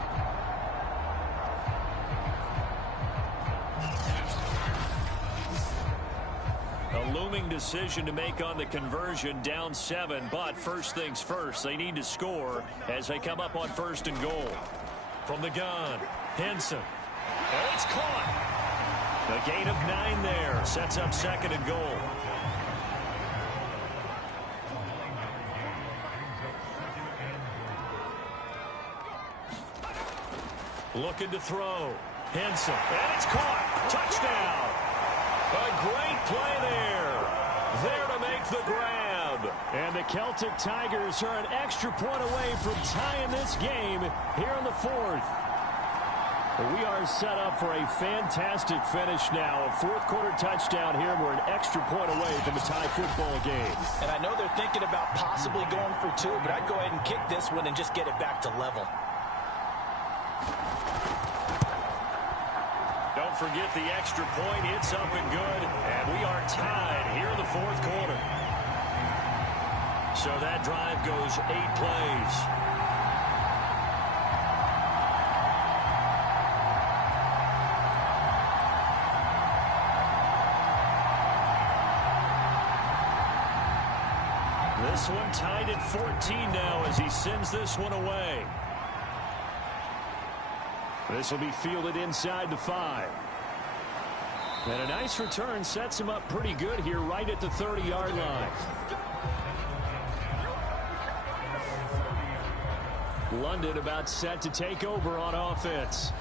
A looming decision to make on the conversion, down 7, but first things first, they need to score as they come up on first and goal. From the gun, Henson. And it's caught. A gain of 9 there, sets up second and goal. Looking to throw. Henson. And it's caught. Touchdown. A great play there. There to make the grab. And the Celtic Tigers are an extra point away from tying this game here in the fourth. We are set up for a fantastic finish now. A fourth quarter touchdown here. We're an extra point away from a tie football game. And I know they're thinking about possibly going for 2, but I'd go ahead and kick this one and just get it back to level. Don't forget the extra point. It's up and good. And we are tied here in the fourth quarter. So that drive goes 8 plays. This one tied at 14 now as he sends this one away. This will be fielded inside the 5. And a nice return sets him up pretty good here right at the 30-yard line. London about set to take over on offense.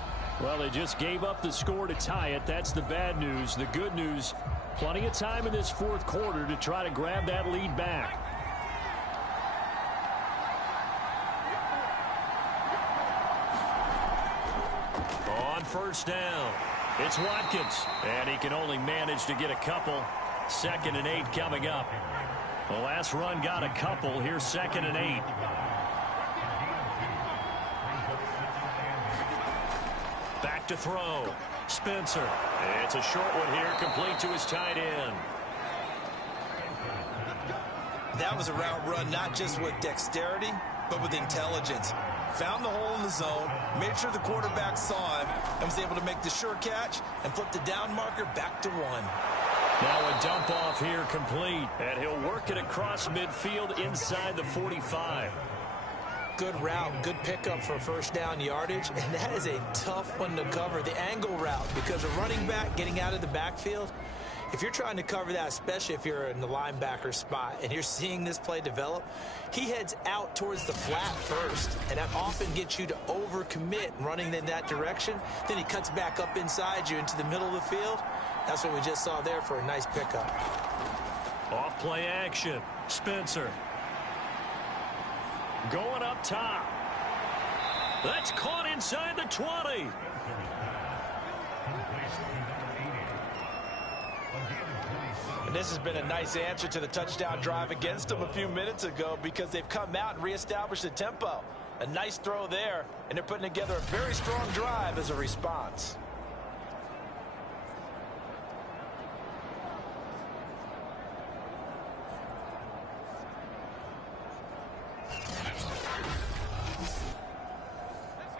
Well, they just gave up the score to tie it. That's the bad news. The good news, plenty of time in this fourth quarter to try to grab that lead back. On first down, it's Watkins, and he can only manage to get a couple. 2nd and 8 coming up. The last run got a couple. Here's 2nd and 8. Back to throw. Spencer. It's a short one here, complete to his tight end. That was a route run not just with dexterity, but with intelligence. Found the hole in the zone, made sure the quarterback saw him, and was able to make the sure catch and flip the down marker back to 1. Now a dump off here complete. And he'll work it across midfield inside the 45. Good route, good pickup for first down yardage. And that is a tough one to cover, the angle route, because a running back getting out of the backfield, if you're trying to cover that, especially if you're in the linebacker spot and you're seeing this play develop, he heads out towards the flat first, and that often gets you to overcommit running in that direction. Then he cuts back up inside you into the middle of the field. That's what we just saw there for a nice pickup. Off play action. Spencer. Going up top. That's caught inside the 20. And this has been a nice answer to the touchdown drive against them a few minutes ago because they've come out and reestablished the tempo. A nice throw there, and they're putting together a very strong drive as a response.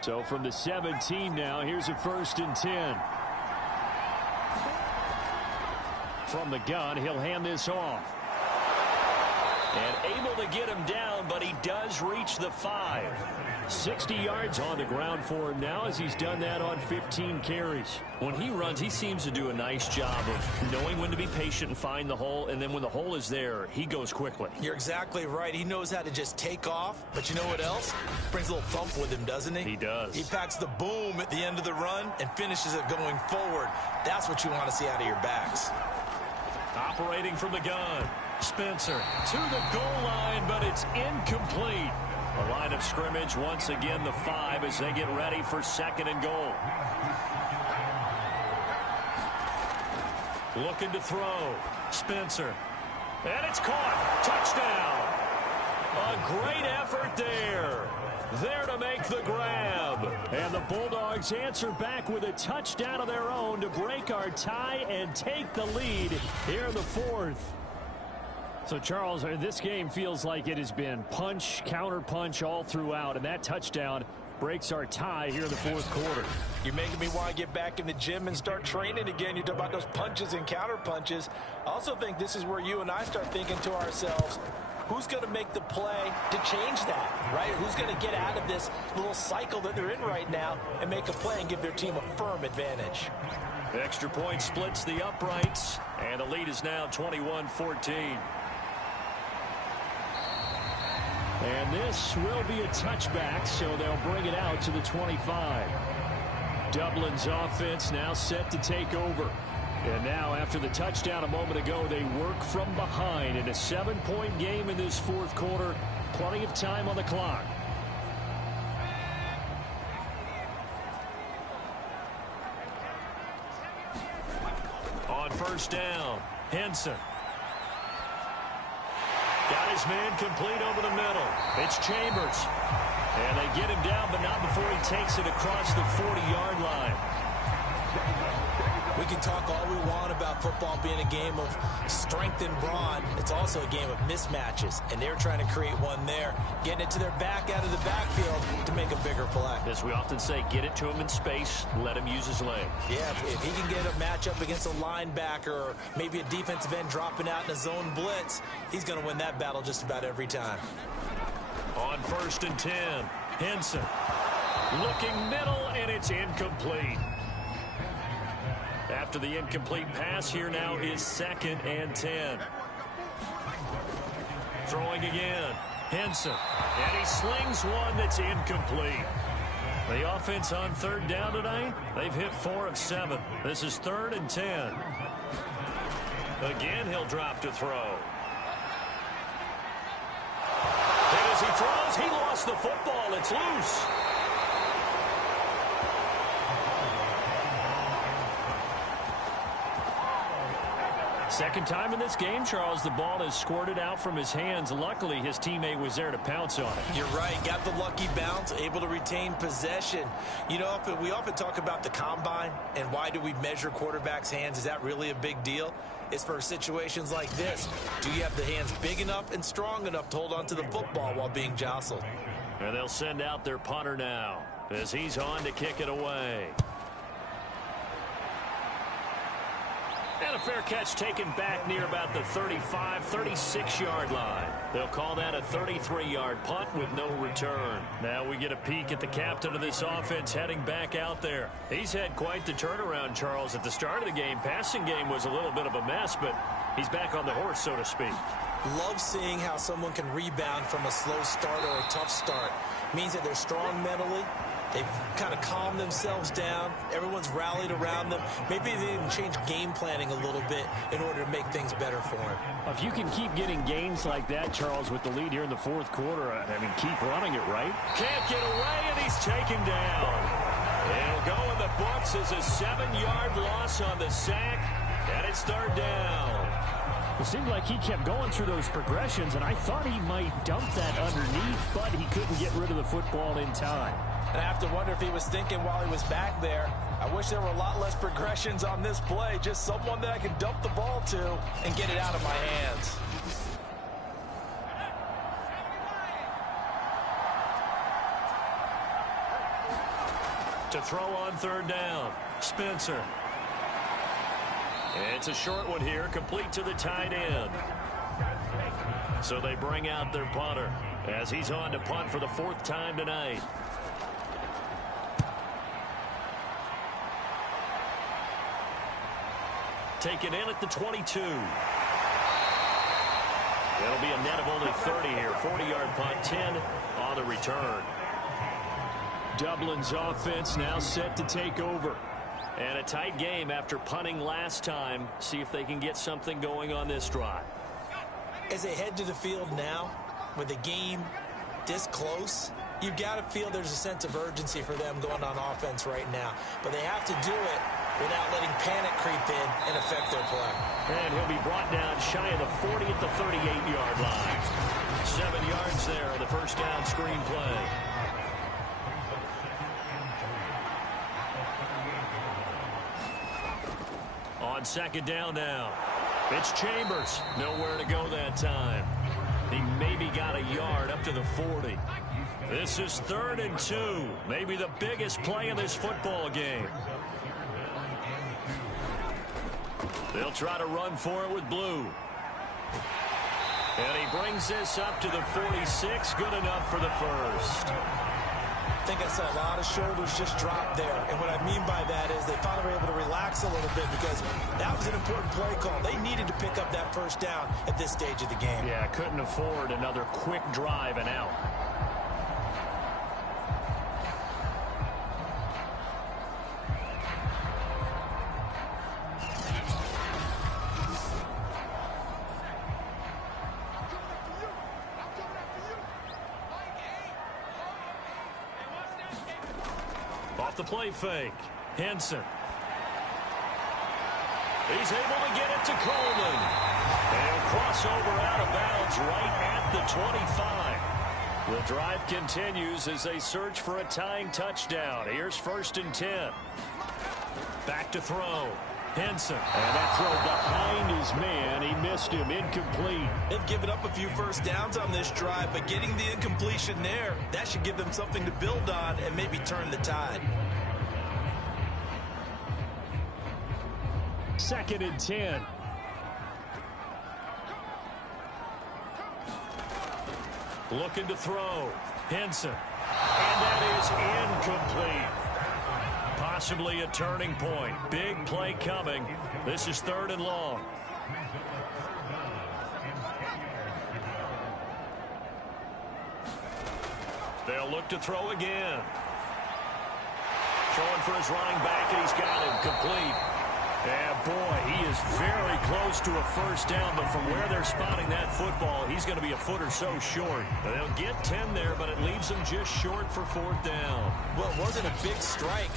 So from the 17 now, here's a 1st and 10. From the gun, he'll hand this off. And able to get him down, but he does reach the 5. 60 yards on the ground for him now as he's done that on 15 carries. When he runs, he seems to do a nice job of knowing when to be patient and find the hole, and then when the hole is there, he goes quickly. You're exactly right. He knows how to just take off, but you know what else? Brings a little thump with him, doesn't he? He does. He packs the boom at the end of the run and finishes it going forward. That's what you want to see out of your backs. Operating from the gun. Spencer to the goal line, but it's incomplete. A line of scrimmage once again, the 5 as they get ready for 2nd and goal. Looking to throw. Spencer. And it's caught. Touchdown. A great effort there. There to make the grab. And the Bulldogs answer back with a touchdown of their own to break our tie and take the lead here in the 4th. So, Charles, this game feels like it has been punch, counter punch all throughout, and that touchdown breaks our tie here in the 4th quarter. You're making me want to get back in the gym and start training again. You talk about those punches and counter punches. I also think this is where you and I start thinking to ourselves, who's going to make the play to change that, right? Who's going to get out of this little cycle that they're in right now and make a play and give their team a firm advantage? Extra point splits the uprights, and the lead is now 21-14. And this will be a touchback, so they'll bring it out to the 25. Dublin's offense now set to take over. And now, after the touchdown a moment ago, they work from behind in a 7-point game in this 4th quarter. Plenty of time on the clock. On 1st down, Henson. Got his man complete over the middle. It's Chambers. And they get him down, but not before he takes it across the 40-yard line. We can talk all we want about football being a game of strength and brawn. It's also a game of mismatches, and they're trying to create one there, getting it to their back out of the backfield to make a bigger play. As we often say, get it to him in space, let him use his leg. Yeah, if he can get a matchup against a linebacker or maybe a defensive end dropping out in a zone blitz, he's going to win that battle just about every time. On 1st and 10, Henson. Looking middle, and it's incomplete. After the incomplete pass, here now is 2nd and 10. Throwing again. Henson. And he slings one that's incomplete. The offense on 3rd down tonight, they've hit 4 of 7. This is 3rd and 10. Again, he'll drop to throw. And as he throws, he lost the football. It's loose. Second time in this game, Charles, the ball has squirted out from his hands. Luckily, his teammate was there to pounce on it. You're right. Got the lucky bounce, able to retain possession. You know, we often talk about the combine and why do we measure quarterbacks' hands. Is that really a big deal? It's for situations like this. Do you have the hands big enough and strong enough to hold on to the football while being jostled? And they'll send out their punter now as he's on to kick it away. And a fair catch taken back near about the 35, 36-yard line. They'll call that a 33-yard punt with no return. Now we get a peek at the captain of this offense heading back out there. He's had quite the turnaround, Charles. At the start of the game, passing game was a little bit of a mess, but he's back on the horse, so to speak. Love seeing how someone can rebound from a slow start or a tough start. Means that they're strong mentally. They've kind of calmed themselves down. Everyone's rallied around them. Maybe they even change game planning a little bit in order to make things better for them. If you can keep getting gains like that, Charles, with the lead here in the fourth quarter, I mean, keep running it, right? Can't get away, and he's taken down. It'll go in the books as a 7-yard loss on the sack, and it's third down. It seemed like he kept going through those progressions, and I thought he might dump that underneath, but he couldn't get rid of the football in time. And I have to wonder if he was thinking while he was back there, I wish there were a lot less progressions on this play, just someone that I can dump the ball to and get it out of my hands. To throw on third down, Spencer. It's a short one here, complete to the tight end. So they bring out their punter as he's on to punt for the 4th time tonight. Taken in at the 22. It'll be a net of only 30 here. 40-yard punt, 10 on the return. Dublin's offense now set to take over. And a tight game after punting last time. See if they can get something going on this drive. As they head to the field now, with the game this close, you've got to feel there's a sense of urgency for them going on offense right now. But they have to do it without letting panic creep in and affect their play. And he'll be brought down shy of the 40 at the 38-yard line. 7 yards there on the first down screen play. On second down now. It's Chambers. Nowhere to go that time. He maybe got a yard up to the 40. This is 3rd and 2. Maybe the biggest play in this football game. They'll try to run for it with blue. And he brings this up to the 46. Good enough for the first. I think I saw a lot of shoulders just drop there. And what I mean by that is they finally were able to relax a little bit because that was an important play call. They needed to pick up that first down at this stage of the game. Yeah, couldn't afford another quick drive and out. Off the play fake. Henson. He's able to get it to Coleman. And he'll cross over out of bounds right at the 25. The drive continues as they search for a tying touchdown. Here's 1st and 10. Back to throw. Henson. And that throw behind his man. He missed him. Incomplete. They've given up a few first downs on this drive, but getting the incompletion there, that should give them something to build on and maybe turn the tide. 2nd and 10. Looking to throw. Henson. And that is incomplete. Possibly a turning point. Big play coming. This is 3rd and long. They'll look to throw again. Throwing for his running back, and he's got him complete. And boy, he is very close to a first down, but from where they're spotting that football, he's going to be a foot or so short. They'll get 10 there, but it leaves them just short for 4th down. Well, it wasn't a big strike,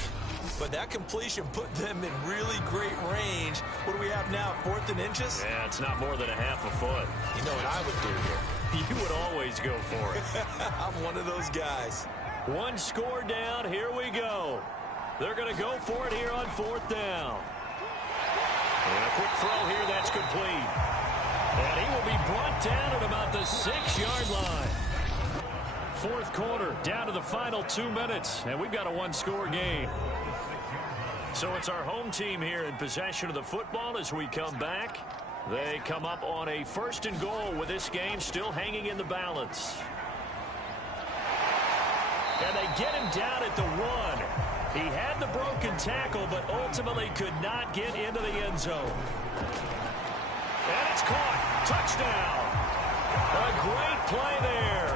but that completion put them in really great range. What do we have now, 4th and inches? Yeah, it's not more than a half a foot. You know what I would do here? You would always go for it. I'm one of those guys. One score down. Here we go. They're going to go for it here on 4th down. And a quick throw here. That's complete. And he will be brought down at about the 6-yard line. 4th quarter, down to the final 2 minutes. And we've got a one-score game. So it's our home team here in possession of the football as we come back. They come up on a 1st and goal with this game still hanging in the balance. And they get him down at the 1. He had the broken tackle, but ultimately could not get into the end zone. And it's caught. Touchdown. A great play there.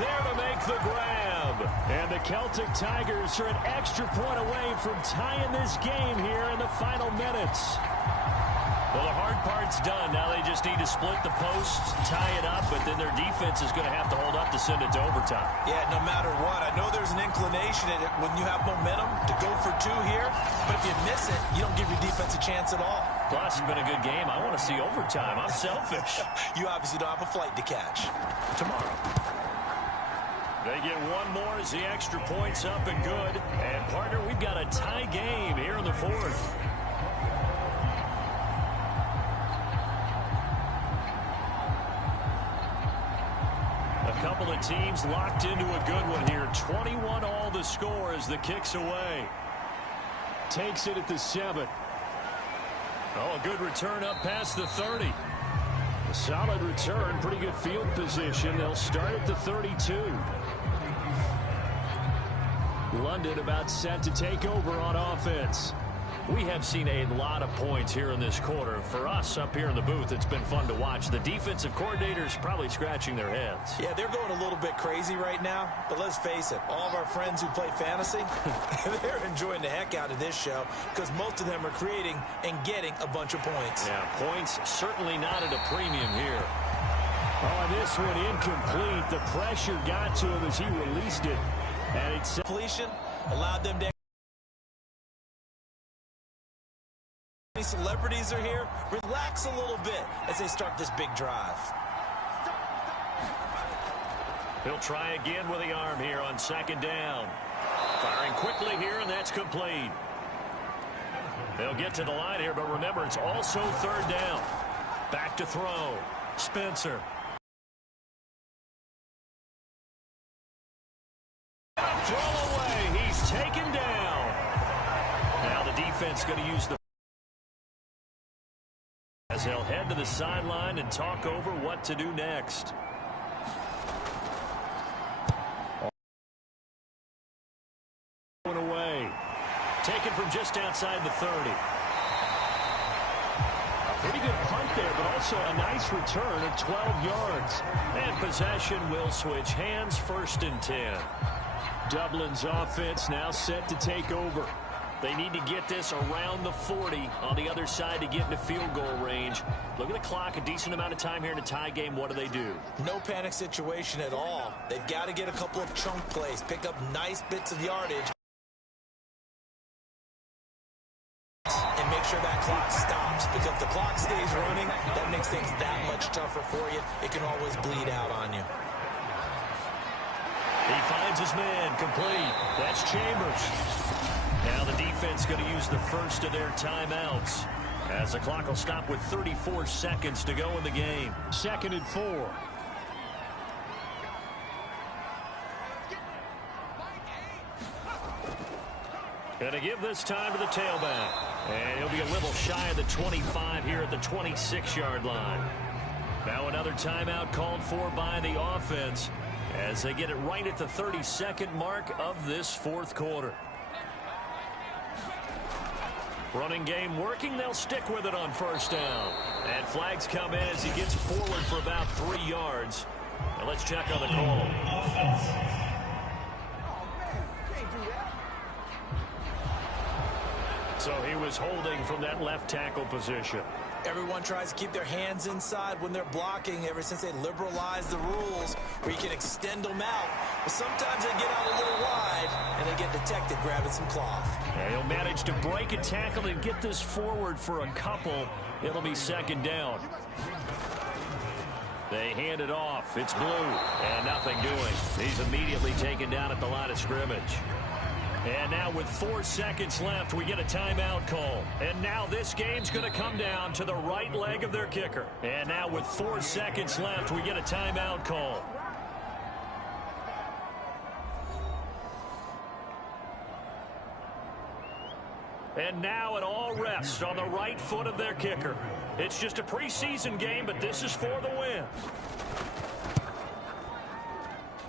There to make the grab. And the Celtic Tigers are an extra point away from tying this game here in the final minutes. Well, the hard part's done. Now they just need to split the posts, tie it up, but then their defense is going to have to hold up to send it to overtime. Yeah, no matter what. I know there's an inclination in it when you have momentum to go for 2 here, but if you miss it, you don't give your defense a chance at all. Plus, it's been a good game. I want to see overtime. I'm selfish. You obviously don't have a flight to catch. Tomorrow. They get one more as the extra point's up and good. And, partner, we've got a tie game here in the 4th. A couple of teams locked into a good one here. 21 all the score as the kick's away. Takes it at the 7. Oh, a good return up past the 30. A solid return, pretty good field position. They'll start at the 32. London about set to take over on offense. We have seen a lot of points here in this quarter. For us up here in the booth, it's been fun to watch. The defensive coordinators probably scratching their heads. Yeah, they're going a little bit crazy right now, but let's face it, all of our friends who play fantasy, they're enjoying the heck out of this show because most of them are creating and getting a bunch of points. Yeah, points certainly not at a premium here. Oh, and this one incomplete. The pressure got to him as he released it. And it's completion allowed them to. Celebrities are here. Relax a little bit as they start this big drive. He'll try again with the arm here on 2nd down. Firing quickly here, and that's complete. They'll get to the line here, but remember, it's also 3rd down. Back to throw. Spencer. Throw away. He's taken down. Now the defense going to use the as they'll head to the sideline and talk over what to do next. Away. Taken from just outside the 30. A pretty good punt there, but also a nice return of 12 yards. And possession will switch hands. 1st and 10. Dublin's offense now set to take over. They need to get this around the 40 on the other side to get into field goal range. Look at the clock, a decent amount of time here in a tie game. What do? No panic situation at all. They've got to get a couple of chunk plays, pick up nice bits of yardage, and make sure that clock stops. Because if the clock stays running, that makes things that much tougher for you. It can always bleed out on you. He finds his man, complete. That's Chambers. Now the defense going to use the first of their timeouts as the clock will stop with 34 seconds to go in the game. 2nd and 4. Going to give this time to the tailback. And he'll be a little shy of the 25 here at the 26-yard line. Now another timeout called for by the offense as they get it right at the 32nd mark of this 4th quarter. Running game working. They'll stick with it on 1st down. And flags come in as he gets forward for about 3 yards. And let's check on the call. So he was holding from that left tackle position. Everyone tries to keep their hands inside when they're blocking ever since they liberalized the rules where you can extend them out. But sometimes they get out a little wide and they get detected grabbing some cloth. And he'll manage to break a tackle and get this forward for a couple. It'll be 2nd down. They hand it off. It's Blue. And nothing doing. He's immediately taken down at the line of scrimmage. And now with 4 seconds left, we get a timeout call. And now this game's going to come down to the right leg of their kicker. And now with 4 seconds left, we get a timeout call. And now it all rests on the right foot of their kicker. It's just a preseason game, but this is for the win.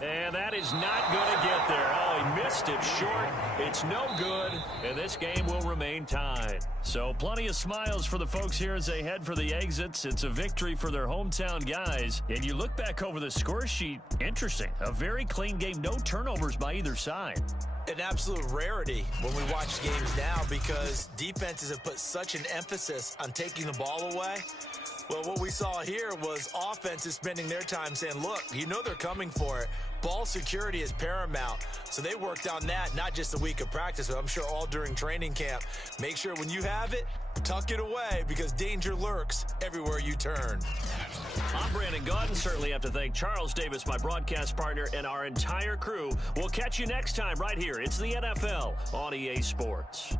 And that is not going to get there. Oh, he missed it short. It's no good, and this game will remain tied. So plenty of smiles for the folks here as they head for the exits. It's a victory for their hometown guys. And you look back over the score sheet, interesting. A very clean game, no turnovers by either side. An absolute rarity when we watch games now because defenses have put such an emphasis on taking the ball away. Well, what we saw here was offenses spending their time saying, look, you know they're coming for it. Ball security is paramount. So they worked on that, not just a week of practice, but I'm sure all during training camp. Make sure when you have it, tuck it away because danger lurks everywhere you turn. I'm Brandon Gaudin. Certainly have to thank Charles Davis, my broadcast partner, and our entire crew. We'll catch you next time right here. It's the NFL on EA Sports.